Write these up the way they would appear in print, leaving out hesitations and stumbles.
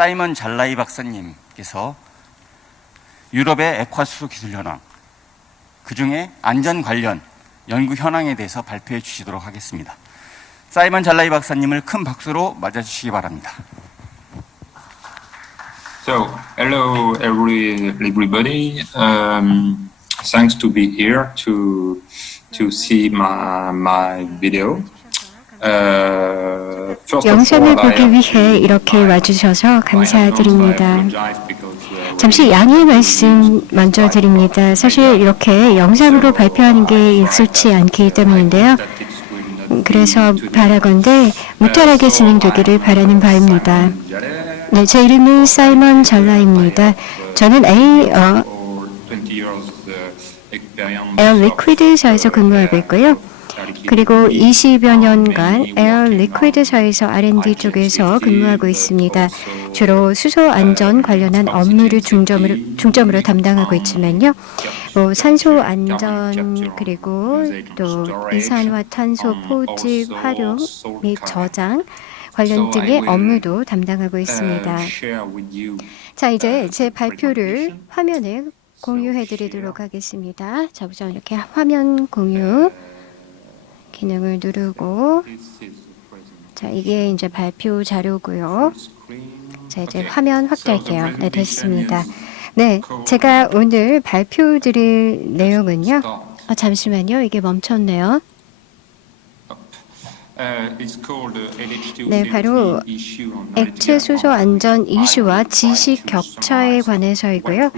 사이먼 잘라이 박사님께서 유럽의 액화수소 기술 현황, 그중에 안전 관련 연구 현황에 대해서 발표해 주시도록 하겠습니다. 사이먼 잘라이 박사님을 큰 박수로 맞아주시기 바랍니다. So, hello everybody. Thanks to be here to see my video. 영상을 보기 위해 이렇게 와주셔서 감사드립니다. 잠시 양해 말씀 먼저 드립니다. 사실 이렇게 영상으로 발표하는 게 익숙치 않기 때문인데요. 그래서 바라건대 무탈하게 진행되기를 바라는 바입니다. 네, 제 이름은 사이먼 잘라입니다. 저는 에어 리퀴드사에서 근무하고 있고요. 그리고 20여 년간 에어 리퀴드사에서 R&D 쪽에서 근무하고 있습니다. 주로 수소 안전 관련한 업무를 중점으로 담당하고 있지만요. 산소 안전 그리고 또 이산화탄소 포집 활용 및 저장 관련 등의 업무도 담당하고 있습니다. 자, 이제 제 발표를 화면에 공유해 드리도록 하겠습니다. 자, 우선 이렇게 화면 공유 기능을 누르고, 자, 이게 이제 발표 자료고요. 자, 이제 화면 확대할게요. 네, 됐습니다. 네, 제가 오늘 발표 드릴 내용은요. 잠시만요. 이게 멈췄네요. 네, 바로 액체 수소 안전 이슈와 지식 격차에 관해서이고요.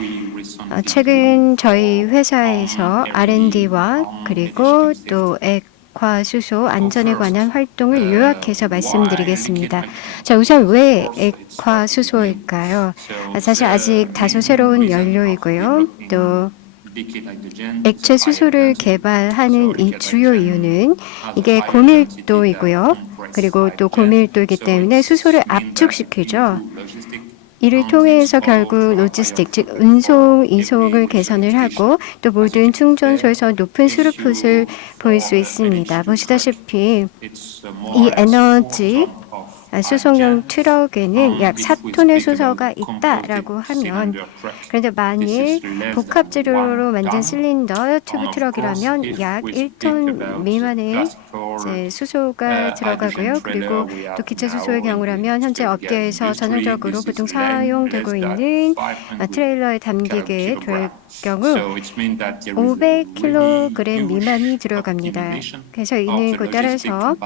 최근 저희 회사에서 R&D와 그리고 또 액화수소 안전에 관한 활동을 요약해서 말씀드리겠습니다. 자, 우선 왜 액화수소일까요? 사실 아직 다소 새로운 연료이고요. 또 액체 수소를 개발하는 이 주요 이유는 이게 고밀도이고요. 그리고 또 고밀도이기 때문에 수소를 압축시키죠. 이를 통해서 결국 로지스틱, 즉 운송, 이송을 개선을 하고 또 모든 충전소에서 높은 스루풋을 보일 수 있습니다. 보시다시피 이 에너지 수송용 트럭에는 약 4톤의 수소가 있다라고 하면, 그런데 만일 복합 재료로 만든 실린더 튜브 트럭이라면 약 1톤 미만의 수소가 들어가고요. 그리고 또 기체 수소의 경우라면 현재 업계에서 전형적으로 보통 사용되고 있는 트레일러에 담기게 될 경우 500kg 미만이 들어갑니다. 그래서 이는 그 따라서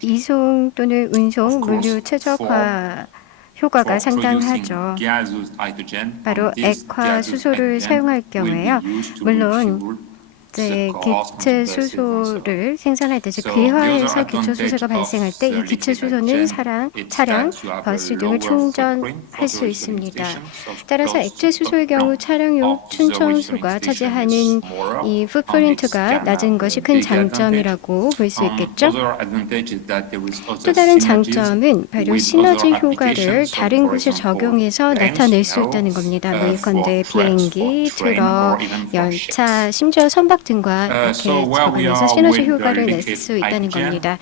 이송 또는 운송 물류 최적화 효과가 상당하죠. 바로 액화 수소를 사용할 경우에요. 물론 기체 수소를 생산할 때, 즉 귀화해서 기체 수소가 발생할 때 이 기체 수소는 차량, 버스 등을 충전할 수 있습니다. 따라서 액체 수소의 경우 차량용 충전소가 차지하는 이 풋프린트가 낮은 것이 큰 장점이라고 볼 수 있겠죠. 또 다른 장점은 바로 시너지 효과를 다른 곳에 적용해서 나타낼 수 있다는 겁니다. 예컨대 비행기, 트럭, 열차, 심지어 선박 등과 이렇게 적용해서 시너지 효과를 낼 수 있다는 겁니다.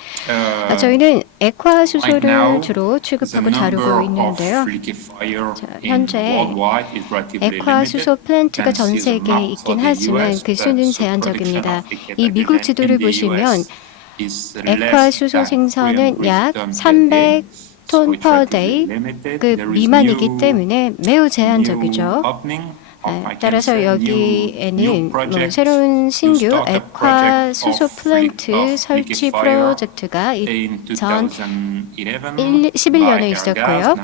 저희는 액화 수소를 주로 취급하고 다루고 있는데요. 자, 현재 액화 수소 플랜트가 전 세계에 있긴 하지만 그 수는 제한적입니다. 이 미국 지도를 보시면 액화 수소 생산은 약 300톤 per day 그 미만이기 때문에 매우 제한적이죠. 따라서 여기에는 새로운 신규 액화 수소 플랜트 설치 프로젝트가 2011년에 있었고요.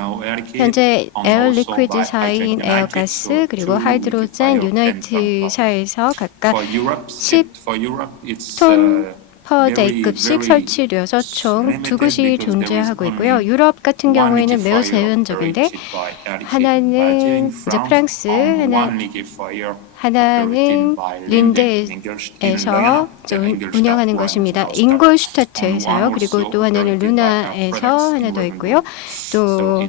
현재 에어 리퀴드사인 에어가스 그리고 하이드로젠 유나이트사에서 각각 10톤 퍼데이급씩 설치되어서 총 2곳이 존재하고 있고요. 유럽 같은 경우에는 매우 제한적인데 하나는 이제 프랑스, 하나는 린데에서 운영하는 것입니다. 잉골슈타트에서요. 그리고 또 하나는 루나에서 하나 더 있고요. 또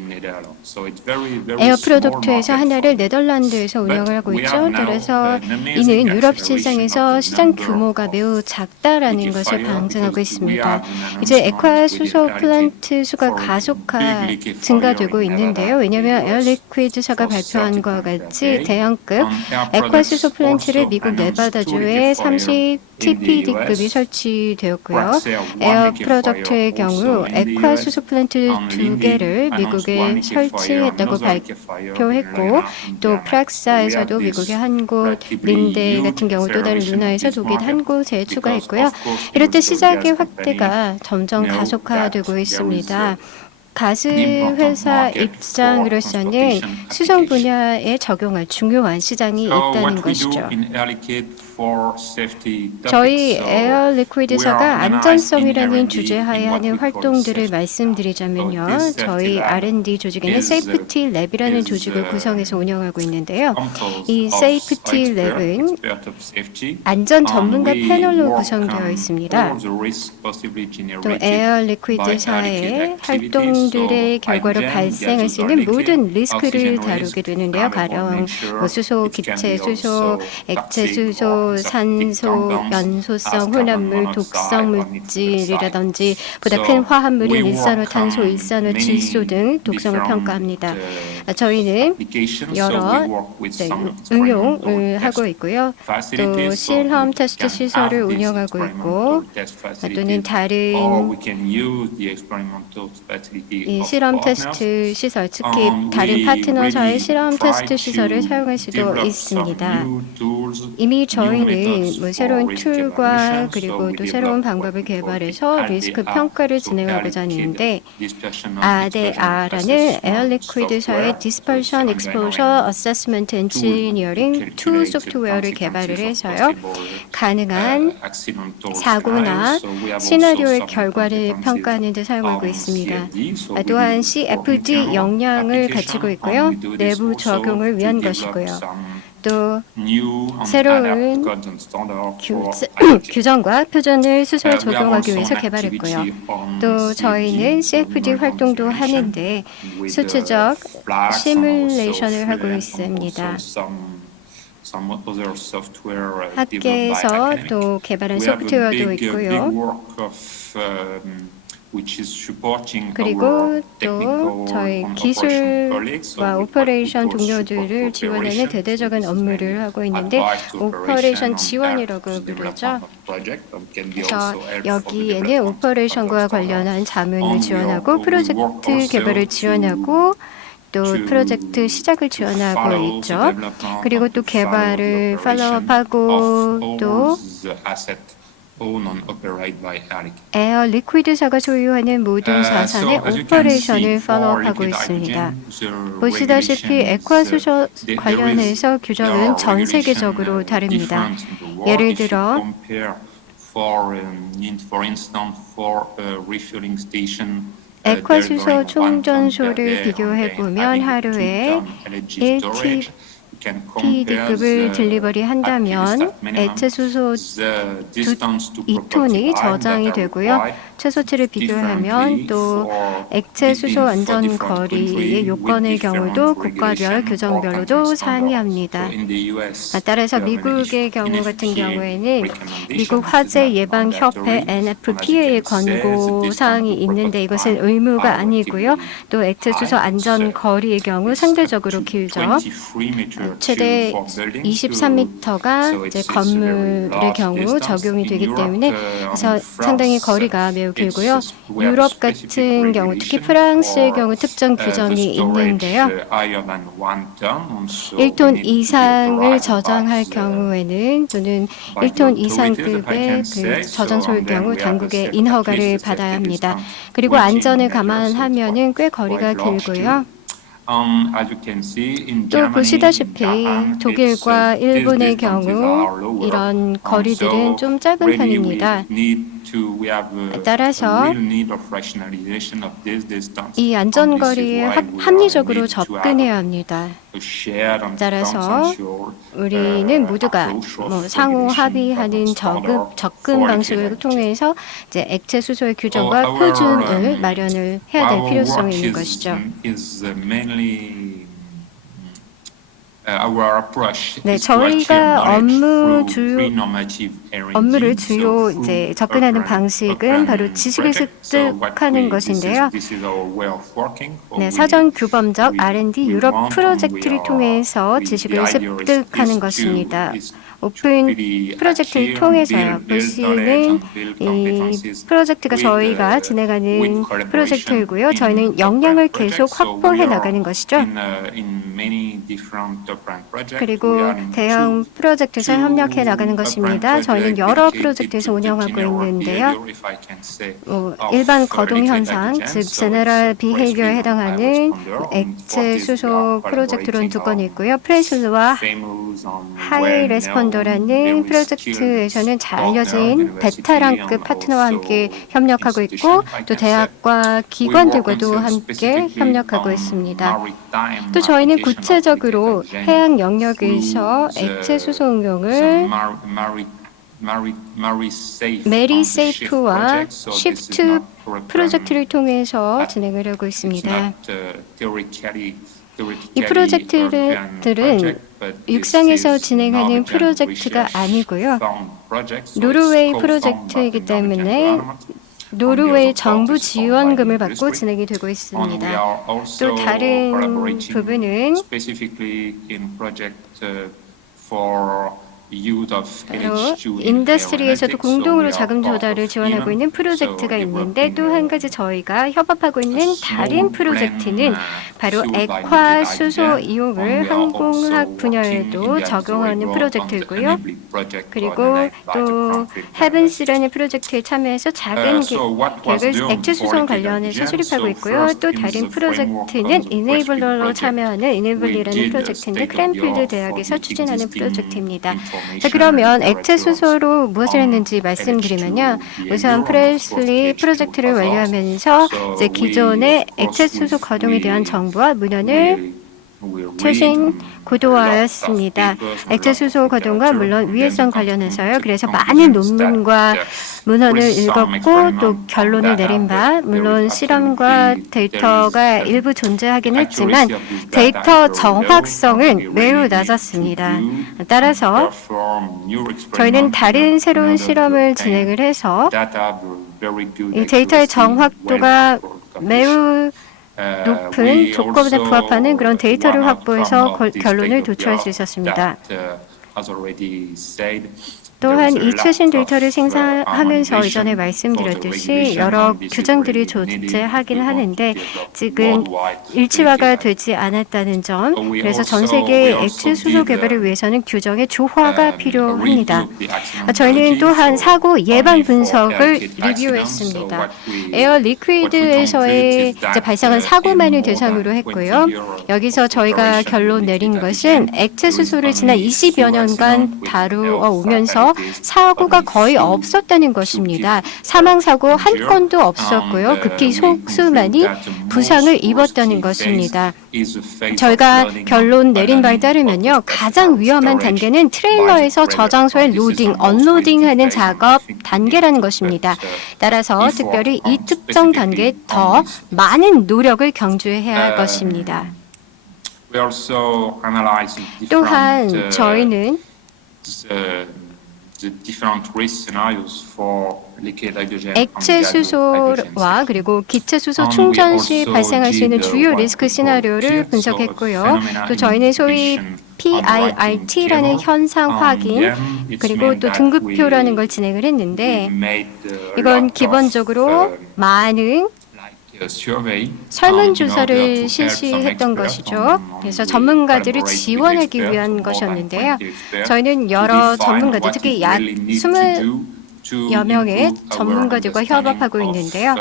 에어 프로덕트에서 하나를 네덜란드에서 운영을 하고 있죠. 따라서 이는 유럽 시장에서 시장 규모가 매우 작다라는 것을 방증하고 있습니다. 이제 액화 수소 플란트 수가 가속화 증가되고 있는데요. 왜냐하면 에어리퀴드사가 발표한 것과 같이 대형급 액화 수소 플란트를 미국 네바다주에 30 TPD급이 설치되었고요. 에어 프로덕트의 경우 액화 수소 플란트 2개를 미국에 설치했다고 발표했고 또 프락사에서도 미국의 한 곳, 린데 같은 경우 또 다른 루나에서 독일 한 곳에 추가했고요. 이럴 때 시장의 확대가 점점 가속화되고 있습니다. 가스 회사 입장으로서는 수송 분야에 적용할 중요한 시장이 있다는 것이죠. 저희 에어 리퀴드사가 안전성이라는 주제하에 하는 활동들을 말씀드리자면요. 저희 R&D 조직에는 세이프티 랩이라는 조직을 구성해서 운영하고 있는데요. 이 세이프티 랩은 안전 전문가 패널로 구성되어 있습니다. 또 에어 리퀴드사의 활동들의 결과로 발생할 수 있는 모든 리스크를 다루게 되는데요. 가령 수소, 기체 수소, 액체 수소, 산소, 연소성, 혼합물, 독성 물질이라든지 보다 큰 화합물인 일산화탄소, 일산화질소 등 독성을 평가합니다. 저희는 여러 응용을 하고 있고요. 또 실험 테스트 시설을 운영하고 있고 또는 다른 이 실험 테스트 시설, 특히 다른 파트너사의 실험 테스트 시설을 사용할 수도 있습니다. 이미 저희는 새로운 툴과 그리고 또 새로운 방법을 개발해서 리스크 평가를 진행하고자 하는데 ADA라는 에어 리퀴드사의 Dispersion Exposure Assessment Engineering 툴 소프트웨어를 개발을 해서요. 가능한 사고나 시나리오의 결과를 평가하는 데 사용하고 있습니다. 또한 CFD 역량을 가지고 있고요. 내부 적용을 위한 것이고요. 또 새로운 규정과 표준을 수소에 적용하기 위해서 개발했고요. 또 저희는 CFD 활동도 하는데 수치적 시뮬레이션을 하고 있습니다. 학계에서 또 개발한 소프트웨어도 있고요. 그리고 또 저희 기술과 오퍼레이션 동료들을 지원하는 대대적인 업무를 하고 있는데 오퍼레이션 지원이라고 부르죠. 그래서 여기에는 오퍼레이션과 관련한 자문을 지원하고 프로젝트 개발을 지원하고 또 프로젝트 시작을 지원하고 있죠. 그리고 또 개발을 팔로우업하고 또 에어 리퀴드사가 소유하는 모든 자산의 오퍼레이션을 팔로우업하고 있습니다. 보시다시피 액화 수소 관련해서 규정은 전 세계적으로 다릅니다. 예를 들어 액화 수소 충전소를 비교해 보면 하루에 1TPD급을 딜리버리 한다면 액체 수소 2톤이 저장이 되고요. 최소치를 비교하면 또 액체 수소 안전 거리의 요건의 경우도 국가별 규정별로도 상이합니다. 따라서 미국의 경우 같은 경우에는 미국 화재 예방 협회 NFPA의 권고 사항이 있는데 이것은 의무가 아니고요. 또 액체 수소 안전 거리의 경우 상대적으로 길죠. 최대 23m가 이제 건물의 경우 적용이 되기 때문에 그래서 상당히 거리가 매우 길고요. 유럽 같은 경우, 특히 프랑스의 경우 특정 규정이 있는데요. 1톤 이상을 저장할 경우에는 또는 1톤 이상급의 그 저장소일 경우 당국의 인허가를 받아야 합니다. 그리고 안전을 감안하면은 꽤 거리가 길고요. 또 보시다시피 독일과 일본의 경우 이런 거리들은 좀 짧은 편입니다. 따라서 이 안전거리에 합리적으로 접근해야 합니다. 따라서 우리는 모두가 상호 합의하는 접근 방식을 통해서 이제 액체 수소의 규정과 표준을 마련을 해야 될 필요성이 있는 것이죠. 네, 저희가 업무를 주요 이제 접근하는 방식은 바로 지식을 습득하는 것인데요. 네, 사전 규범적 R&D 유럽 프로젝트를 통해서 지식을 습득하는 것입니다. 오픈 프로젝트를 통해서요. 보시는 이 프로젝트가 저희가 진행하는 프로젝트이고요. 저희는 역량을 계속 확보해 나가는 것이죠. 그리고 대형 프로젝트에서 협력해 나가는 것입니다. 저희는 여러 프로젝트에서 운영하고 있는데요. 일반 거동 현상, 즉 제너럴 비헤이비어에 해당하는 액체 수소 프로젝트로는 2건이 있고요. 프레슬러와 하이 레스폰더라는 프로젝트에서는 잘 알려진 베테랑급 파트너와 함께 협력하고 있고 또 대학과 기관들과도 함께 협력하고 있습니다. 또 저희는 구체적으로 해양 영역에서 액체 수소 응용을 메리세이프와 쉬프트 프로젝트를 통해서 진행을 하고 있습니다. 이 프로젝트들은 육상에서 진행하는 프로젝트가 아니고요. 노르웨이 프로젝트이기 때문에 노르웨이 정부 지원금을 받고 진행이 되고 있습니다. 또 다른 부분은 바로 인더스트리에서도 공동으로 자금 조달을 지원하고 있는 프로젝트가 있는데 또 한 가지 저희가 협업하고 있는 다른 프로젝트는 바로 액화 수소 이용을 항공학 분야에도 적용하는 프로젝트이고요. 그리고 또 헤븐스라는 프로젝트에 참여해서 작은 계획을 액체 수소 관련해서 수립하고 있고요. 또 다른 프로젝트는 이네이블러로 참여하는 이네블리라는 프로젝트인데 크랜필드 대학에서 추진하는 프로젝트입니다. 자, 그러면 액체 수소로 무엇을 했는지 말씀드리면요. 우선 프레슬리 프로젝트를 완료하면서 이제 기존의 액체 수소 가동에 대한 정보와 문헌을 최신 고도화하였습니다. 액체 수소 가동과 물론 위해성 관련해서요. 그래서 많은 논문과 문헌을 읽었고 또 결론을 내린 바 물론 실험과 데이터가 일부 존재하긴 했지만 데이터 정확성은 매우 낮았습니다. 따라서 저희는 다른 새로운 실험을 진행을 해서 이 데이터의 정확도가 매우 높은 조건에 부합하는 그런 데이터를 확보해서 결론을 도출할 수 있었습니다. 또한 이 최신 데이터를 생산하면서 이전에 말씀드렸듯이 여러 규정들이 존재하긴 하는데 지금 일치화가 되지 않았다는 점, 그래서 전 세계 액체 수소 개발을 위해서는 규정의 조화가 필요합니다. 저희는 또한 사고 예방 분석을 리뷰했습니다. 에어 리퀴드에서의 이제 발생한 사고만을 대상으로 했고요. 여기서 저희가 결론 내린 것은 액체 수소를 지난 20여 년간 다루어 오면서 사고가 거의 없었다는 것입니다. 사망사고 한 건도 없었고요. 극히 소수만이 부상을 입었다는 것입니다. 저희가 결론 내린 바에 따르면요. 가장 위험한 단계는 트레일러에서 저장소에 로딩, 언로딩하는 작업 단계라는 것입니다. 따라서 특별히 이 특정 단계에 더 많은 노력을 경주해야 할 것입니다. 또한 저희는 액체 수소와 그리고 기체 수소 충전 시 발생할 수 있는 주요 리스크 시나리오를 분석했고요. 또 저희는 소위 PIRT라는 현상 확인 그리고 또 등급표라는 걸 진행을 했는데 이건 기본적으로 많은 설문조사를 실시했던 것이죠. 그래서 전문가들을 지원하기 위한 것이었는데요. 저희는 여러 전문가들, 특히 약 여 명의 전문가들과 협업하고 있는데요.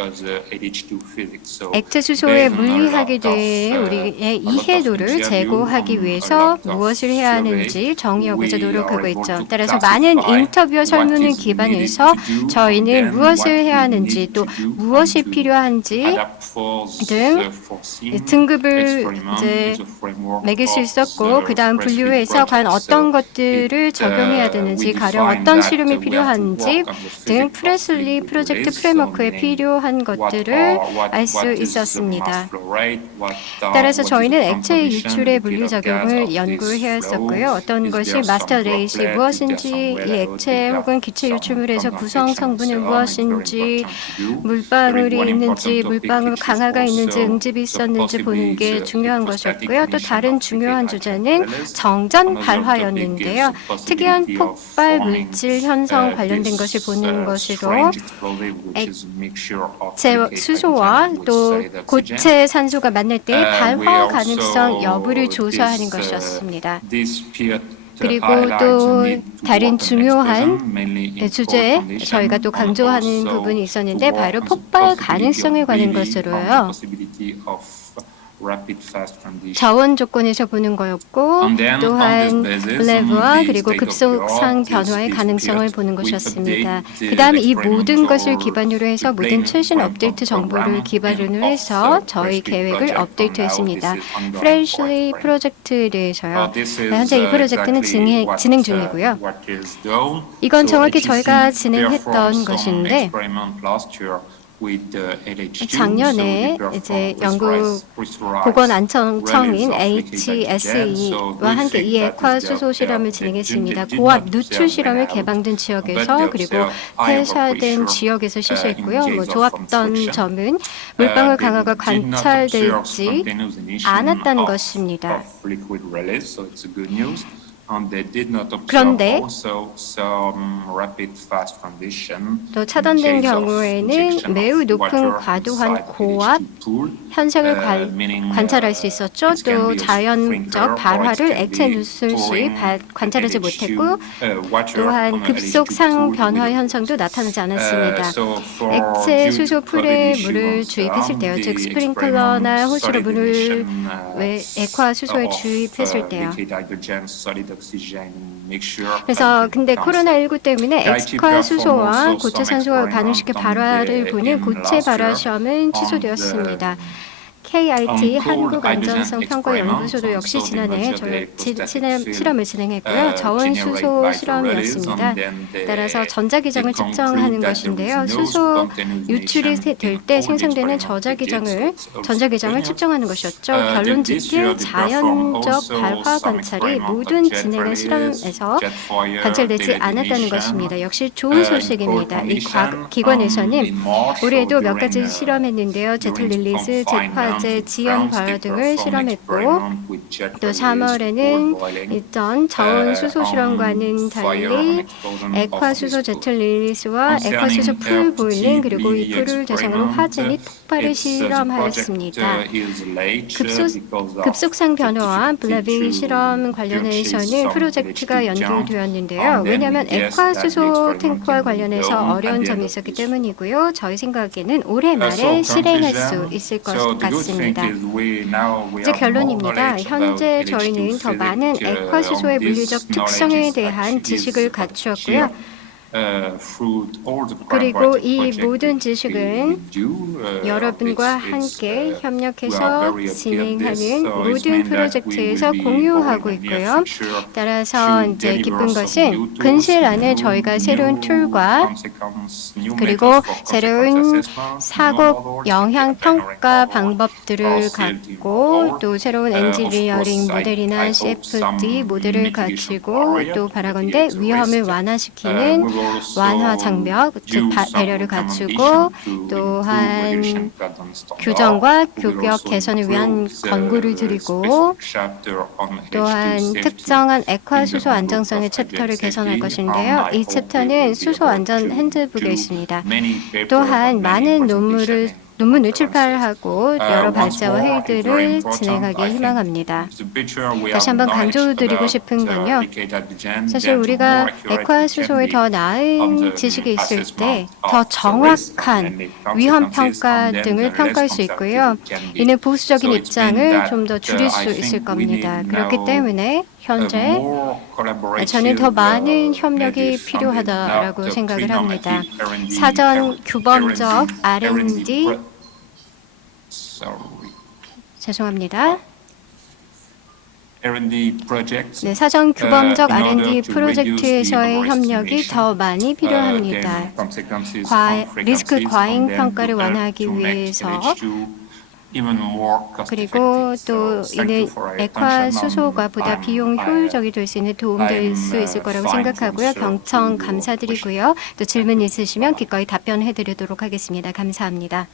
액체 수소의 물리학에 대해 우리의 이해도를 제고하기 위해서 무엇을 해야 하는지 정의하고자 노력하고 있죠. 따라서 많은 인터뷰와 설문을 기반해서 저희는 무엇을 해야 하는지 또 무엇이 필요한지 등 등급을 이제 매길 수 있었고 그 다음 분류해서 과연 어떤 것들을 적용해야 되는지 가령 어떤 실험이 필요한지 등 프레슬리 프로젝트 프레임워크에 필요한 것들을 알 수 있었습니다. 따라서 저희는 액체 유출의 물리작용을 연구해야 했었고요. 어떤 것이 마스터 레이시 무엇인지 이 액체 혹은 기체 유출물에서 구성 성분은 무엇인지 물방울이 있는지 물방울 강화가 있는지 응집이 있었는지 보는 게 중요한 것이었고요. 또 다른 중요한 주제는 정전 발화였는데요. 특이한 폭발 물질 현상 관련된 것을 보는 것으로 액체 수소와 또 고체 산소가 만날 때 발화 가능성 여부를 조사하는 것이었습니다. 그리고 또 다른 중요한 주제에 저희가 또 강조하는 부분이 있었는데 바로 폭발 가능성에 관한 것으로요. 저온 조건에서 보는 거였고 또한 블레브와 그리고 급속상 변화의 가능성을 보는 것이었습니다. 그 다음 이 모든 것을 기반으로 해서 모든 최신 업데이트 정보를 기반으로 해서 저희 계획을 업데이트했습니다. 프레슬리 프로젝트에 대해서요. 현재 이 프로젝트는 진행 중이고요. 이건 정확히 저희가 진행했던 것인데 작년에 이제 영국 보건안전청인 HSE와 함께 이 액화 수소 실험을 진행했습니다. 고압 누출 실험을 개방된 지역에서 그리고 폐쇄된 지역에서 실시했고요. 좋았던 점은 물방울 강화가 관찰되지 않았다는 것입니다. 그런데 또 차단된 경우에는 매우 높은 과도한 고압 현상을 관찰할 수 있었죠. 또 자연적 발화를 액체 누출 시 관찰하지 못했고 또한 급속상 변화 현상도 나타나지 않았습니다. 액체 수소 풀에 물을 주입했을 때요. 즉 스프링클러나 호스로 물을 액화 수소에 주입했을 때요. 그래서 근데 코로나19 때문에 액화 수소와 고체 산소와 반응시켜 발화를 보는 고체 발화 시험은 취소되었습니다. KIT 한국안전성평가연구소도 역시 지난해 실험을 진행했고요. 저온 수소 실험이었습니다. 따라서 전자기장을 측정하는 것인데요. 수소 유출이 될 때 생성되는 전자기장을 측정하는 것이었죠. 결론 짓길 자연적 발화 관찰이 모든 진행한 실험에서 관찰되지 않았다는 것입니다. 역시 좋은 소식입니다. 이 기관에서는 올해도 몇 가지 실험했는데요. 제트 릴리즈, 젯화재, 지연 발화 등을 실험했고 또 3월에는 있던 저온 수소 실험과는 달리 액화 수소 제트 릴리스와 액화 수소 풀 보일링 그리고 이 풀을 대상으로 화재 및 폭발을 실험하였습니다. 급속상 변화와 블레비 실험 관련해서는 프로젝트가 연기되었는데요. 왜냐하면 액화 수소 탱크와 관련해서 어려운 점이 있었기 때문이고요. 저희 생각에는 올해 말에 실행할 수 있을 것 같습니다. 이제 결론입니다. 현재 저희는 더 많은 액화 수소의 물리적 특성에 대한 지식을 갖추었고요. 그리고 이 모든 지식은 여러분과 함께 협력해서 진행하는 모든 프로젝트에서 공유하고 있고요. 따라서 이제 기쁜 것은 근시일 안에 저희가 새로운 툴과 그리고 새로운 사고 영향 평가 방법들을 갖고 또 새로운 엔지니어링 모델이나 CFD 모델을 갖추고 또 바라건대 위험을 완화시키는 완화 장벽, 즉 배려를 갖추고 또한 규정과 규격 개선을 위한 권고를 드리고 또한 특정한 액화 수소 안정성의 챕터를 개선할 것인데요. 이 챕터는 수소 안전 핸드북에 있습니다. 또한 많은 논문을 논문을 출발하고 여러 발제와 회의들을 진행하기 희망합니다. 다시 한번 강조드리고 싶은 건요. 사실 우리가 액화수소에 더 나은 지식이 있을 때 더 정확한 위험 평가 등을 평가할 수 있고요. 이는 보수적인 입장을 좀 더 줄일 수 있을 겁니다. 그렇기 때문에 현재 저는 더 많은 협력이 필요하다라고 생각을 합니다. 사전 규범적 R&D 죄송합니다. 네, 사전 규범적 R&D 프로젝트에서의 협력이 더 많이 필요합니다. 리스크 과잉 평가를 완화하기 위해서 그리고 또 이는 액화 수소가 보다 비용 효율적이 될 수 있는 도움 될 수 있을 거라고 생각하고요. 경청 감사드리고요. 또 질문 있으시면 기꺼이 답변해 드리도록 하겠습니다. 감사합니다.